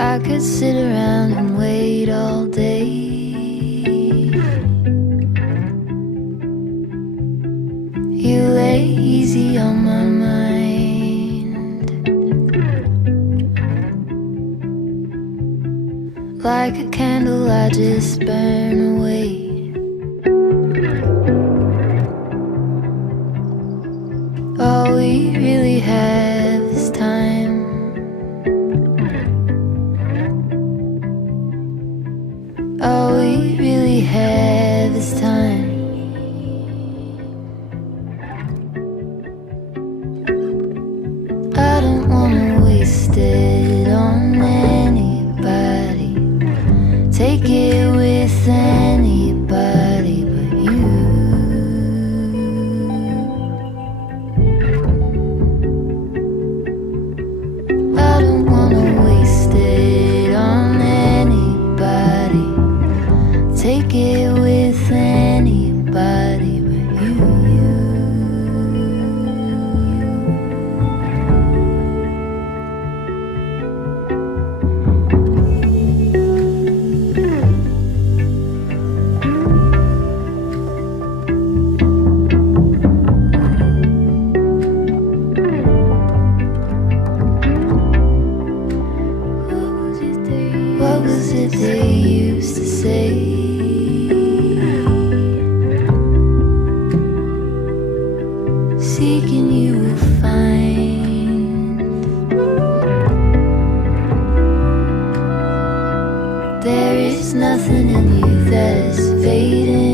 I could sit around and wait all day. You lay easy on my mind, like a candle I just burn away. All we really have is time. All we really have is time. I don't wanna waste it on anybody. Take it with anybody but you. I don't wanna waste it on anybody. Take it with anybody but you. What was it they used to say? Seeking you will find. There is nothing in you that is fading.